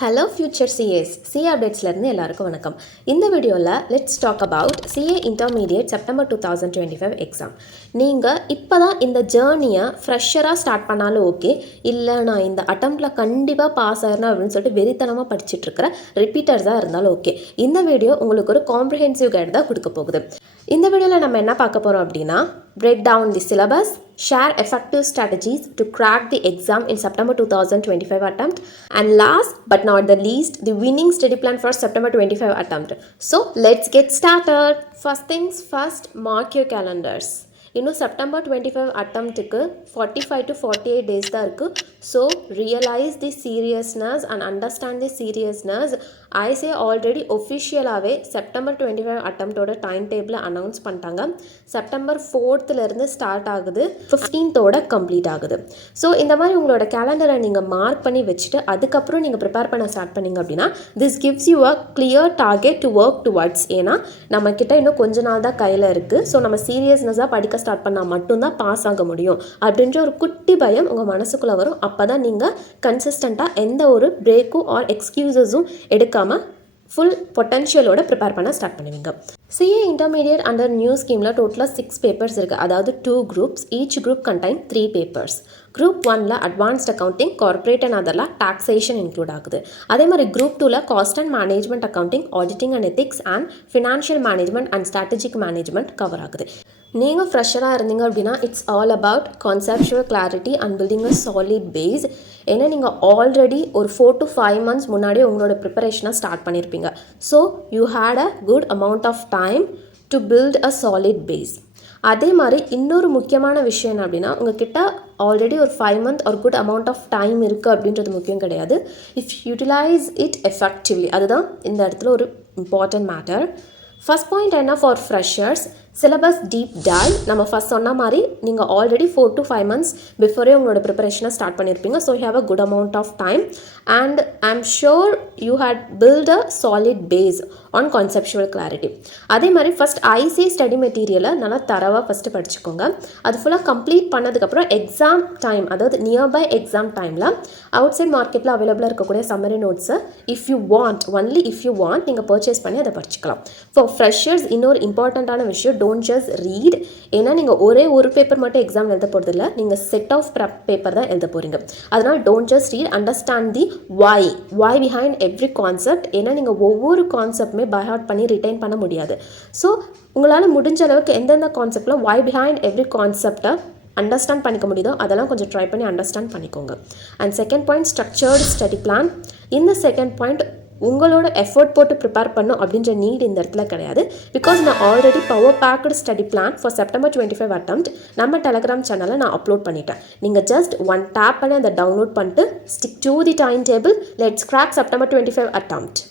Hello future CAs CA அப்டேட்ஸ்லேருந்து எல்லாருக்கும் வணக்கம். இந்த வீடியோவில் let's talk about CA intermediate September 2025 exam. நீங்கள் இப்போ தான் இந்த ஜேர்னியை ஃப்ரெஷராக ஸ்டார்ட் பண்ணாலும் ஓகே, இல்லை நான் இந்த அட்டம்ப்டில் கண்டிப்பாக பாஸ் ஆயிடணும் அப்படின்னு சொல்லிட்டு வெறித்தனமாக படிச்சுட்ருக்கிற ரிப்பீட்டர்ஸாக இருந்தாலும் ஓகே, இந்த வீடியோ உங்களுக்கு ஒரு காம்ப்ரிஹென்சிவ் கைடு தான் கொடுக்க போகுது. இந்த வீடியோவில் நம்ம என்ன பார்க்க போகிறோம் அப்படின்னா, break down the syllabus, share effective strategies to crack the exam in September 2025 attempt, and last but not the least, the winning study plan for September 25 attempt. So let's get started. First things first, mark your calendars. இன்னும் September 25 அட்டம்ப்ட்டுக்கு 45 to 48 days தான் இருக்குது. So realise the seriousness and understand the seriousness. I say already ஒஃபிஷியலாகவே September 25 அட்டம்ப்டோட time டேபிளை announce பண்ணிட்டாங்க. September 4th start ஆகுது, 15th complete ஆகுது. ஸோ இந்த மாதிரி உங்களோட கேலண்டரை நீங்கள் மார்க் பண்ணி வச்சுட்டு அதுக்கப்புறம் நீங்கள் ப்ரிப்பேர் பண்ண ஸ்டார்ட் பண்ணிங்க அப்படின்னா this gives you a clear target to work towards. ஏன்னா நம்மக்கிட்ட இன்னும் கொஞ்ச நாள் தான் கையில் இருக்குது. ஸோ நம்ம சீரியஸ்னஸாக படிக்க ஸ்டார்ட் பண்ணால் மட்டும்தான் பாஸ் ஆக முடியும் அப்படின்ற ஒரு குட்டி பயம் உங்கள் மனசுக்குள்ளே வரும். அப்போ தான் நீங்கள் கன்சிஸ்டண்ட்டாக எந்த ஒரு பிரேக்கும் ஆர் எக்ஸ்கியூசஸும் எடுக்காமல் ஃபுல் பொட்டன்ஷியலோட ப்ரிப்பேர் பண்ண ஸ்டார்ட் பண்ணுவீங்க. சிஏ இன்டர்மீடியட் அண்டர் நியூ ஸ்கீமில் டோட்டலாக 6 பேப்பர்ஸ் இருக்குது. அதாவது 2 groups. Each group contain 3 papers. Group 1ல் அட்வான்ஸ்ட் அக்கௌண்டிங், கார்பரேட் அண்ட் அதெல்லாம் டாக்ஸேஷன் இன்க்ளூட் ஆகுது. அதே மாதிரி குரூப் 2ல் cost and management accounting, auditing and ethics and financial management and strategic management cover ஆகுது. நீங்கள் ஃப்ரெஷராக இருந்தீங்க அப்படின்னா it's all about conceptual clarity and building a solid base. ஏன்னா நீங்கள் ஆல்ரெடி ஒரு 4 to 5 months முன்னாடியே உங்களோட ப்ரிப்பரேஷனை ஸ்டார்ட் பண்ணியிருப்பீங்க. So you had a good amount of time to build a solid base. அதே மாதிரி இன்னொரு முக்கியமான விஷயம் என்ன அப்படின்னா, உங்ககிட்ட ஆல்ரெடி ஒரு 5 month ஒரு குட் அமௌண்ட் ஆஃப் டைம் இருக்குது அப்படின்றது முக்கியம் கிடையாது. இஃப் யூட்டிலைஸ் இட் எஃபெக்டிவ்லி, அதுதான் இந்த இடத்துல ஒரு இம்பார்ட்டன்ட் மேட்டர். ஃபர்ஸ்ட் பாயிண்ட் என்ன for freshers, syllabus deep dive. நம்ம ஃபஸ்ட் சொன்ன மாதிரி நீங்கள் ஆல்ரெடி 4 to 5 months பிஃபோரே உங்களோட ப்ரிப்பரேஷனை ஸ்டார்ட் பண்ணியிருப்பீங்க. So you have a good amount of time and I am sure you had build a solid base on conceptual clarity. அதே மாதிரி first IC study மெட்டீரியலை நல்லா தரவாக ஃபஸ்ட்டு படிச்சுக்கோங்க. அது ஃபுல்லாக கம்ப்ளீட் பண்ணதுக்கப்புறம் எக்ஸாம் டைம், அதாவது நியர்பை எக்ஸாம் டைமில் அவுட் சைட் மார்க்கெட்டில் அவைலபிளாக இருக்கக்கூடிய சம்மரி நோட்ஸை if you want, only if you want, நீங்கள் பர்ச்சேஸ் பண்ணி அதை படிச்சுக்கலாம். ஃபார் ஃப்ரெஷர்ஸ் இன்னொரு இம்பார்ட்டண்ட்டான விஷயம், டோன்ட் ஜஸ்ட் ரீட். ஏன்னா நீங்கள் ஒரே ஒரு பேப்பர் மட்டும் எக்ஸாம் எழுத போகிறது இல்லை, நீங்கள் செட் ஆஃப் பேப்பர் தான் எழுத போகிறீங்க. அதனால் don't just read, understand the why behind every concept. ஏன்னா நீங்கள் ஒவ்வொரு கான்செப்டுமே பை ஹார்ட் பண்ணி ரிட்டைன் பண்ண முடியாது. ஸோ உங்களால் முடிஞ்ச அளவுக்கு எந்தெந்த கான்செப்டில் வை பிஹைண்ட் எவ்ரி கான்செப்டை அண்டர்ஸ்டாண்ட் பண்ணிக்க முடியுதோ அதெல்லாம் கொஞ்சம் ட்ரை பண்ணி அண்டர்ஸ்டாண்ட் பண்ணிக்கோங்க. And second point, structured study plan. இந்த செகண்ட் பாயிண்ட் உங்களோட எஃபர்ட் போட்டு ப்ரிப்பேர் பண்ணும் அப்படின்ற நீட் இந்த இடத்துல கிடையாது. பிகாஸ் நான் already power packed study plan for September 25 attempt நம்ம டெலகிராம் சேனலில் நான் அப்லோட் பண்ணிட்டேன். நீங்கள் ஜஸ்ட் ஒன் டேப் பண்ணி அதை டவுன்லோட் பண்ணிட்டு stick to the time table, let's crack September 25 attempt.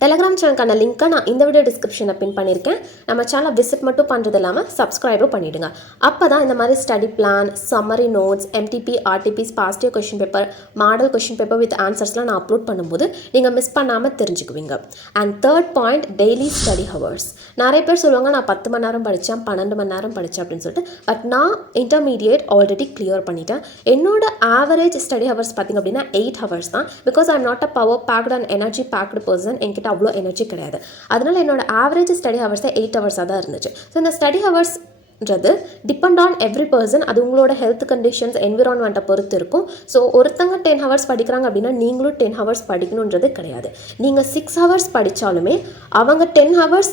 Telegram சேனலுக்கான லிங்க்கை நான் இந்த வீடியோ டிஸ்கிரிப்ஷனில் பின் பண்ணியிருக்கேன். நம்ம சேனலை விசிட் மட்டும் பண்ணுறது இல்லாமல் சப்ஸ்கிரைபும் பண்ணிவிடுங்க. அப்போ தான் இந்த மாதிரி study plan, summary notes, MTP, RTPs, past year question paper, model question paper with ஆன்சர்ஸ்லாம் நான் அப்லோட் பண்ணும்போது நீங்கள் மிஸ் பண்ணாமல் தெரிஞ்சுக்குவீங்க. And third point, daily study hours. நிறைய பேர் சொல்லுவாங்க நான் 10 மணி நேரம் படித்தேன், 12 மணி நேரம் படித்தேன் அப்படின்னு சொல்லிட்டு. பட் நான் இன்டர்மீடியேட் ஆல்ரெடி கிளியர் பண்ணிட்டேன். என்னோட ஆவரேஜ் ஸ்டடி ஹவர்ஸ் பார்த்திங்க அப்படின்னா 8 hours தான். Because I am not a power packed and energy packed person. என்கிட்ட அவ்வளோ எனர்ஜி கிடையாது. அதனால் என்னோட ஆவரேஜ் ஸ்டடி ஹவர்ஸே 8 hours தான் இருந்துச்சு. ஸோ இந்த ஸ்டடி ஹவர்ஸ்ன்றது டிபெண்ட் ஆன் எவ்ரி பர்சன். அது உங்களோட ஹெல்த் கண்டிஷன்ஸ், என்விரான்மெண்ட்டை பொறுத்து இருக்கும். ஸோ ஒருத்தங்க 10 hours படிக்கிறாங்க அப்படின்னா நீங்களும் 10 hours படிக்கணுன்றது கிடையாது. நீங்கள் 6 hours படித்தாலுமே அவங்க 10 hours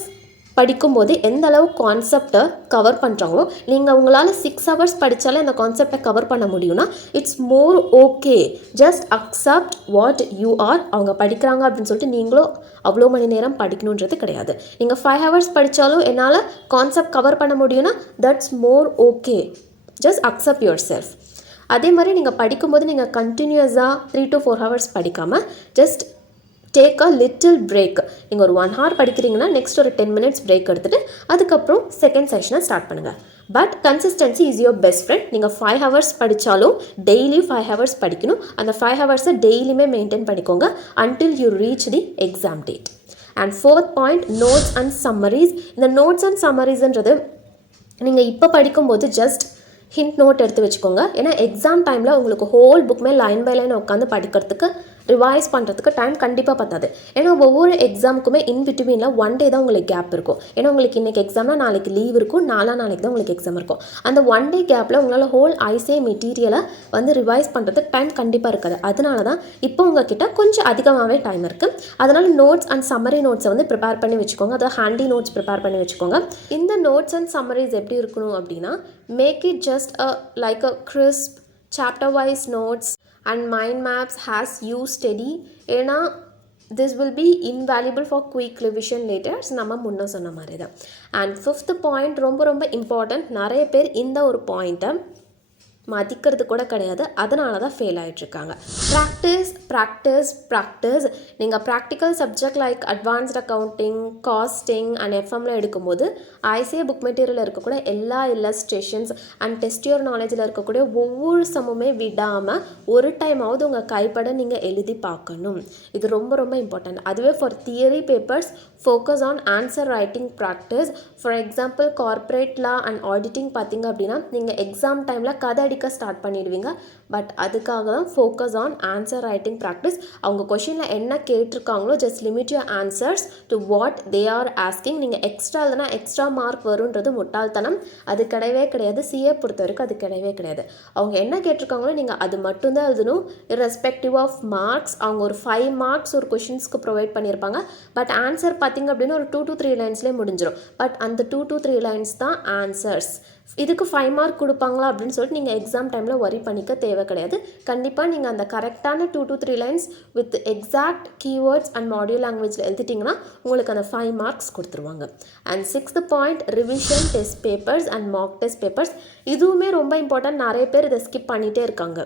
படிக்கும்போது எந்த அளவு கான்செப்டை கவர் பண்ணுறாங்களோ, நீங்கள் உங்களால் 6 hours படித்தாலே அந்த கான்செப்டை கவர் பண்ண முடியும்னா it's more okay. Just accept what you are. அவங்க படிக்கிறாங்க அப்படின்னு சொல்லிட்டு நீங்களும் அவ்வளோ மணி நேரம் படிக்கணுன்றது கிடையாது. நீங்கள் 5 hours படித்தாலும் என்னால் கான்செப்ட் கவர் பண்ண முடியும்னா that's more okay. Just accept your self. அதே மாதிரி நீங்கள் படிக்கும்போது நீங்கள் கண்டினியூஸாக 3 to 4 hours படிக்காமல் just take a little break. நீங்கள் ஒரு 1 hour படிக்கிறீங்கன்னா நெக்ஸ்ட் ஒரு 10 minutes பிரேக் எடுத்துகிட்டு அதுக்கப்புறம் செகண்ட் செஷனை ஸ்டார்ட் பண்ணுங்கள். But consistency is your best friend. நீங்கள் 5 hours படித்தாலும் டெய்லி 5 hours படிக்கணும். அந்த 5 hours டெய்லியுமே மெயின்டைன் பண்ணிக்கோங்க until you reach the exam date. And fourth point, notes and summaries. இந்த நோட்ஸ் அண்ட் சம்மரிஸ்ன்றது நீங்கள் இப்போ படிக்கும்போது ஜஸ்ட் ஹிண்ட் நோட் எடுத்து வச்சுக்கோங்க. ஏன்னா எக்ஸாம் டைமில் உங்களுக்கு ஹோல் புக்குமே லைன் பை லைன் உட்காந்து படிக்கிறதுக்கு ரிவைஸ் பண்ணுறதுக்கு டைம் கண்டிப்பாக பத்தாது. ஏன்னா ஒவ்வொரு எக்ஸாமுக்குமே இன் பிட்வீனில் 1 டே தான் உங்களுக்கு கேப் இருக்கும். ஏன்னா உங்களுக்கு இன்றைக்கி எக்ஸாம்னா நாளைக்கு லீவ் இருக்கும், நாளைக்கு தான் உங்களுக்கு எக்ஸாம் இருக்கும். அந்த 1 டே கேப்பில் உங்களால் ஹோல் ஐசிஏ மெட்டீரியலை வந்து ரிவைஸ் பண்ணுறதுக்கு டைம் கண்டிப்பாக இருக்காது. அதனால தான் இப்போ உங்ககிட்ட கொஞ்சம் அதிகமாகவே டைம் இருக்குது. அதனால் நோட்ஸ் அண்ட் சம்மரி நோட்ஸை வந்து ப்ரிப்பேர் பண்ணி வச்சுக்கோங்க. அதாவது ஹேண்டி நோட்ஸ் ப்ரிப்பேர் பண்ணி வச்சுக்கோங்க. இந்த நோட்ஸ் அண்ட் சம்மரிஸ் எப்படி இருக்கணும் அப்படின்னா, make it just like a crisp chapter wise notes and mind maps has you steady. ஏன்னா this will be invaluable for quick revision later. நம்ம முன்ன சொன்ன மாதிரி தான். அண்ட் 5th பாயிண்ட் ரொம்ப ரொம்ப இம்பார்ட்டன்ட். நிறைய பேர் இந்த ஒரு பாயிண்ட்டை மதிக்கிறது கூட கிடையாது, அதனால தான் ஃபெயில் ஆகிட்ருக்காங்க. ப்ராக்டிஸ். நீங்கள் practical subject like advanced accounting, costing and எஃப்எம்மில் எடுக்கும்போது ஐசிஏ புக் மெட்டீரியலில் இருக்கக்கூடிய எல்லா இல்லஸ்ட்ரேஷன்ஸ் அண்ட் டெஸ்ட் யுவர் நாலேஜில் இருக்கக்கூடிய ஒவ்வொரு சமமே விடாமல் ஒரு டைமாவது உங்கள் கைப்பட நீங்கள் எழுதி பார்க்கணும். இது ரொம்ப ரொம்ப இம்பார்ட்டன்ட். அதுவே for theory papers focus on answer writing practice. For example corporate law and auditing பார்த்தீங்க அப்படின்னா நீங்கள் எக்ஸாம் டைமில் கதை ஸ்டார்ட் பண்ணிடுவீங்க. பட் அதுக்காக தான் focus on answer writing practice. அவங்க கொஷினில் என்ன கேட்டிருக்காங்களோ just limit your answers to what they are asking. நீங்கள் எக்ஸ்ட்ரா இல்லைனா எக்ஸ்ட்ரா மார்க் வருன்றது முட்டாள்தனம். அது கிடையவே கிடையாது. சிஏ பொறுத்த வரைக்கும் அது கிடையவே கிடையாது. அவங்க என்ன கேட்டிருக்காங்களோ நீங்கள் அது மட்டும்தான் எழுதணும், irrespective ஆஃப் மார்க்ஸ். அவங்க ஒரு 5 மார்க்ஸ் ஒரு கொஷின்ஸ்க்கு ப்ரொவைட் பண்ணியிருப்பாங்க. பட் ஆன்சர் பார்த்திங்க அப்படின்னா ஒரு 2 to 3 லைன்ஸ்லேயே முடிஞ்சிடும். பட் அந்த 2 to 3 லைன்ஸ் தான் ஆன்சர்ஸ். இதுக்கு 5 மார்க் கொடுப்பாங்களா அப்படின்னு சொல்லிட்டு நீங்கள் எக்ஸாம் டைமில் ஒரி பண்ணிக்க தேவை கிடையாது. கண்டிப்பாக நீங்கள் அந்த கரெக்டான 2 to 3 lines with exact keywords and module லாங்குவேஜில் எழுதிட்டிங்கன்னா உங்களுக்கு அந்த 5 மார்க்ஸ் கொடுத்துருவாங்க. And 6th point revision test papers and mark test papers. இதுவுமே ரொம்ப இம்பார்ட்டன்ட். நிறைய பேர் இதை ஸ்கிப் பண்ணிகிட்டே இருக்காங்க.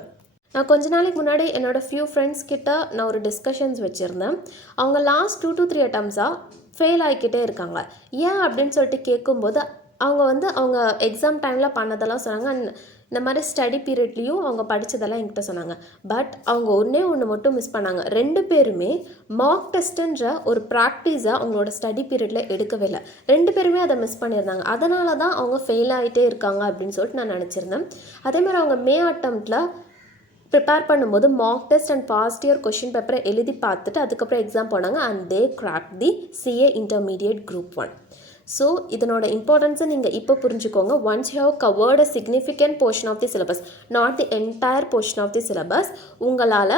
நான் கொஞ்ச நாளைக்கு முன்னாடி என்னோடய ஃபியூ ஃப்ரெண்ட்ஸ் கிட்ட நான் ஒரு டிஸ்கஷன்ஸ் வச்சுருந்தேன். அவங்க லாஸ்ட் 2 to 3 அட்டம்ஸாக ஃபெயில் ஆகிக்கிட்டே இருக்காங்க. ஏன் அப்படின்னு சொல்லிட்டு கேட்கும்போது அவங்க எக்ஸாம் டைமில் பண்ணதெல்லாம் சொன்னாங்க. அண்ட் இந்த மாதிரி ஸ்டடி பீரியட்லேயும் அவங்க படித்ததெல்லாம் என்கிட்ட சொன்னாங்க. பட் அவங்க ஒன்று மட்டும் மிஸ் பண்ணாங்க. 2 பேருமே மார்க் டெஸ்ட்டுன்ற ஒரு ப்ராக்டிஸை அவங்களோட ஸ்டடி பீரியடில் எடுக்கவே இல்லை. 2 பேருமே அதை மிஸ் பண்ணியிருந்தாங்க. அதனால தான் அவங்க ஃபெயில் ஆகிட்டே இருக்காங்க அப்படின்னு சொல்லிட்டு நான் நினச்சிருந்தேன். அதேமாதிரி அவங்க மே அட்டம்ப்டில் ப்ரிப்பேர் பண்ணும்போது mock test and past year question பேப்பரை எழுதி பார்த்துட்டு அதுக்கப்புறம் எக்ஸாம் போனாங்க. And they crack the CA intermediate group 1. So இதனோட இம்பார்ட்டன்ஸை நீங்கள் இப்போ புரிஞ்சுக்கோங்க. Once you have covered a significant portion of the syllabus, not the entire portion of the syllabus, உங்களால்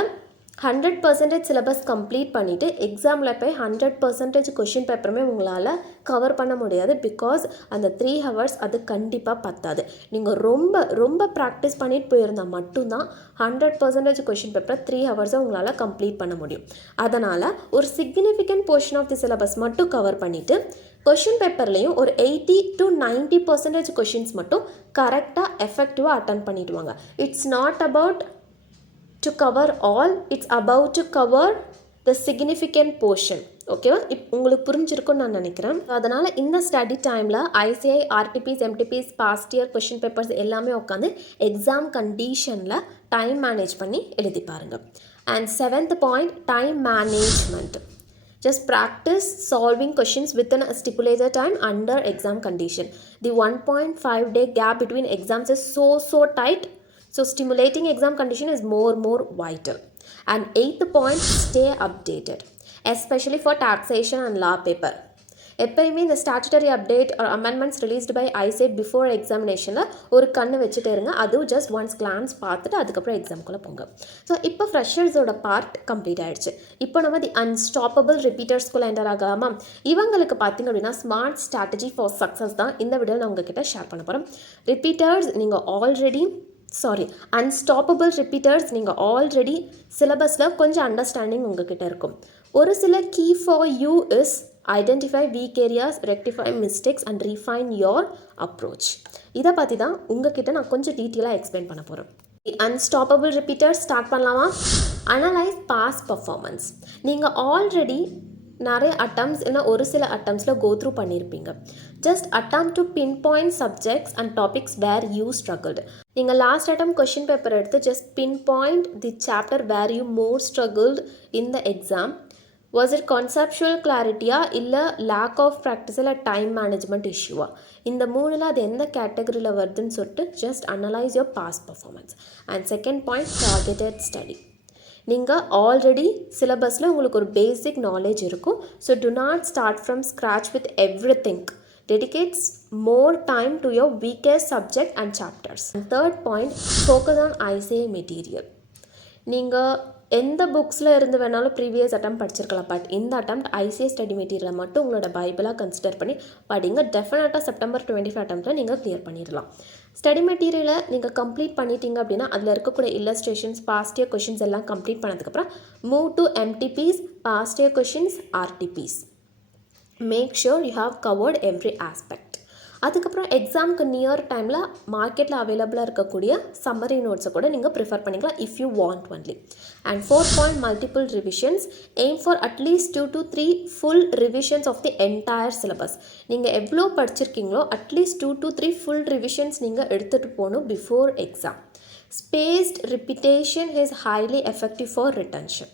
100% சிலபஸ் கம்ப்ளீட் பண்ணிவிட்டு எக்ஸாமில் போய் 100% கொஷின் பேப்பருமே உங்களால் கவர் பண்ண முடியாது. பிகாஸ் அந்த 3 hours அது கண்டிப்பாக பத்தாது. நீங்கள் ரொம்ப ப்ராக்டிஸ் பண்ணிட்டு போயிருந்தால் மட்டும்தான் 100% கொஷின் பேப்பரை 3 hours உங்களால் கம்ப்ளீட் பண்ண முடியும். அதனால் ஒரு significant portion of the syllabus மட்டும் கவர் பண்ணிவிட்டு கொஷின் பேப்பர்லேயும் ஒரு 80 to 90% கொஷின்ஸ் மட்டும் கரெக்டாக எஃபெக்டிவாக அட்டன் பண்ணிட்டு வாங்க. It's not about to cover all, it's about to cover the significant portion. ஓகேவா? உங்களுக்கு புரிஞ்சிருக்கும்னு நான் நினைக்கிறேன். அதனால் இந்த ஸ்டடி டைமில் ICI, RTPs, MTPs, past year question papers எல்லாமே உட்காந்து எக்ஸாம் கண்டிஷனில் டைம் மேனேஜ் பண்ணி எழுதி பாருங்கள். And 7th point time management. Just practice solving questions within a stipulated time under exam condition. The 1.5 day gap between exams is so tight. So stimulating exam condition is more vital. And 8th point, stay updated, especially for taxation and law paper. எப்பயுமே இந்த statutory update or amendments released by ICA before எக்ஸாமினேஷனில் ஒரு கண்ணு வச்சுட்டே இருங்க. அதுவும் just once glands பார்த்துட்டு அதுக்கப்புறம் எக்ஸாமுக்குள்ளே போங்க. ஸோ இப்போ ஃப்ரெஷர்ஸோட பார்ட் கம்ப்ளீட் ஆகிடுச்சு. இப்போ நம்ம தி அன்ஸ்டாப்பபிள் ரிப்பீட்டர்ஸ்குள்ளே என்டர் ஆகலாமா? இவங்களுக்கு பார்த்திங்க அப்படின்னா ஸ்மார்ட் ஸ்ட்ராட்டஜி ஃபார் சக்ஸஸ் தான் இந்த வீடியோவில் நான் உங்ககிட்ட ஷேர் பண்ண போகிறேன். ரிப்பீட்டர்ஸ் நீங்கள் அன்ஸ்டாப்பபிள் ரிப்பீட்டர்ஸ் நீங்கள் ஆல்ரெடி சிலபஸில் கொஞ்சம் அண்டர்ஸ்டாண்டிங் உங்ககிட்ட இருக்கும். ஒரு சில key for you is identify weak areas, rectify mistakes and refine your approach. இதை பற்றி தான் உங்ககிட்ட நான் கொஞ்சம் டீட்டெயிலாக எக்ஸ்பிளைன் பண்ண போகிறேன். அன்ஸ்டாப்பபிள் ரிப்பீட்டர்ஸ் ஸ்டார்ட் பண்ணலாமா? Analyse past performance. நீங்கள் ஆல்ரெடி நிறைய அட்டம்ஸ் இல்லை ஒரு சில அட்டம்ஸில் கோ த்ரூ பண்ணியிருப்பீங்க. Just attempt to pinpoint subjects and topics where you struggled. நீங்கள் லாஸ்ட் அட்டம் கொஷின் பேப்பர் எடுத்து just pinpoint the chapter where you more struggled in the exam. Was it conceptual கிளாரிட்டியா இல்லை lack of ப்ராக்டிஸில் time management இஷ்யூவா? இந்த 3ல் அது எந்த கேட்டகரியில் வருதுன்னு சொல்லிட்டு just analyse your past performance. And second point, targeted study. நீங்கள் ஆல்ரெடி சிலபஸில் உங்களுக்கு ஒரு பேசிக் நாலேஜ் இருக்கும். So do not start from scratch with everything. Dedicates more time to your weakest subject and chapters. And third point, focus on ICA material. நீங்கள் எந்த புக்ஸில் இருந்து வேணாலும் previous attempt படிச்சிருக்கலாம். But இந்த அட்டம் ஐசிஏ ஸ்டடி மெட்டீரியலை மட்டும் உங்களோட பைபிளாக consider பண்ணி படிங்க. டெஃபினட்டாக September 25 அட்டம்ப்டில் நீங்கள் கிளியர் பண்ணிடலாம். ஸ்டடி மெட்டீரியலை நீங்கள் கம்ப்ளீட் பண்ணிட்டீங்க அப்படின்னா அதில் இருக்கக்கூடிய இல்லஸ்ட்ரேஷன்ஸ், பாஸ்ட் இயர் கொஷின்ஸ் எல்லாம் கம்ப்ளீட் பண்ணதுக்கப்புறம் move to MTPs, past year questions, RTPs. Make sure you have covered every aspect. அதுக்கப்புறம் எக்ஸாமுக்கு நியர் டைமில் மார்க்கெட்டில் அவைலபிளாக இருக்கக்கூடிய சம்மரி நோட்ஸை கூட நீங்கள் ப்ரிஃபர் பண்ணிக்கலாம் if you want only. And 4th point, multiple revisions. Aim for at least 2 to 3 full revisions of the entire syllabus. நீங்கள் எவ்வளோ படிச்சிருக்கீங்களோ அட்லீஸ்ட் 2 to 3 ஃபுல் ரிவிஷன்ஸ் நீங்கள் எடுத்துகிட்டு போகணும் before exam. Spaced repetition is highly effective for retention.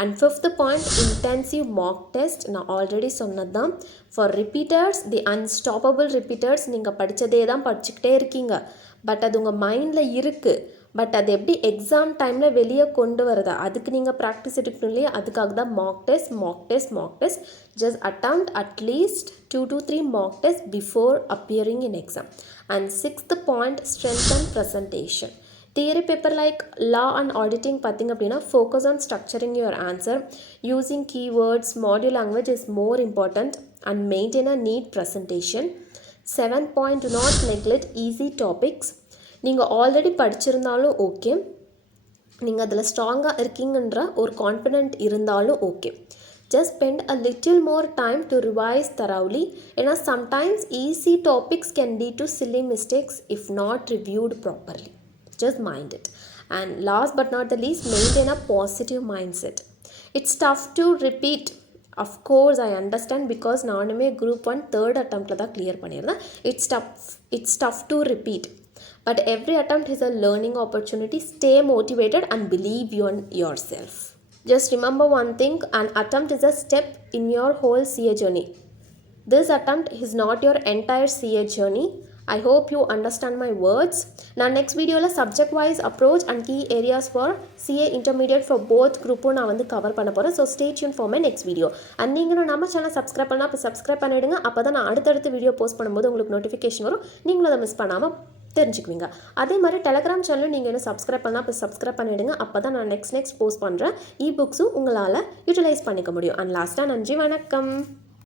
And 5th point, intensive mock test. நான் already சொன்னது தான். For repeaters, the unstoppable repeaters, நீங்கள் படித்ததே தான் படிச்சுக்கிட்டே இருக்கீங்க. பட் அது உங்கள் மைண்டில் இருக்குது. பட் அது எப்படி எக்ஸாம் டைமில் வெளியே கொண்டு வரதா, அதுக்கு நீங்கள் ப்ராக்டிஸ் எடுக்கணும் இல்லையா? அதுக்காக தான் mock test. Just attempt at least 2 to 3 mock test before appearing in exam. And 6th point, strengthen presentation. Theory paper like law and auditing பார்த்திங்க அப்படின்னா focus on structuring your answer. Using keywords, module language is more important and maintain a neat presentation. 7th point, do not neglect easy topics. நீங்கள் already படிச்சிருந்தாலும் okay, நீங்கள் அதில் ஸ்ட்ராங்காக இருக்கீங்கன்ற ஒரு confident இருந்தாலும் okay, just spend a little more time to revise thoroughly. ஏன்னா sometimes easy topics can lead to silly mistakes if not reviewed properly. Just mind it. And last but not the least, maintain a positive mindset. It's tough to repeat. Of course I understand because நானுமே group 1 3rd attemptல தான் clear பண்ணியிருந்தேன். It's tough to repeat. But every attempt is a learning opportunity. Stay motivated and believe in yourself. Just remember one thing, an attempt is a step in your whole CA journey. This attempt is not your entire CA journey. I hope you understand my words. நான் next வீடியோவில் subject wise approach and key areas for CA intermediate for both குரூப்பும் நான் வந்து cover பண்ண போகிறேன். So stay tuned for my next video. And நீங்களும் நம்ம channel subscribe பண்ணால் அப்போ சப்ஸ்கிரைப் பண்ணிவிடுங்க. அப்போ தான் நான் அடுத்தடுத்து வீடியோ போஸ்ட் பண்ணும்போது உங்களுக்கு நோட்டிஃபிகேஷன் வரும். நீங்களும் அதை மிஸ் பண்ணாமல் தெரிஞ்சுக்குவீங்க. அதே மாதிரி டெலகிராம் சேனலும் நீங்கள் என்ன சப்ஸ்கிரைப் பண்ணால் அப்போ சப்ஸ்கிரைப் பண்ணிவிடுங்க. அப்போ தான் நான் நெக்ஸ்ட் போஸ்ட் பண்ணுறேன் இ புக்ஸும் உங்களால் யூட்டிலைஸ் பண்ணிக்க முடியும். அண்ட் லாஸ்ட்டாக நன்றி, வணக்கம்.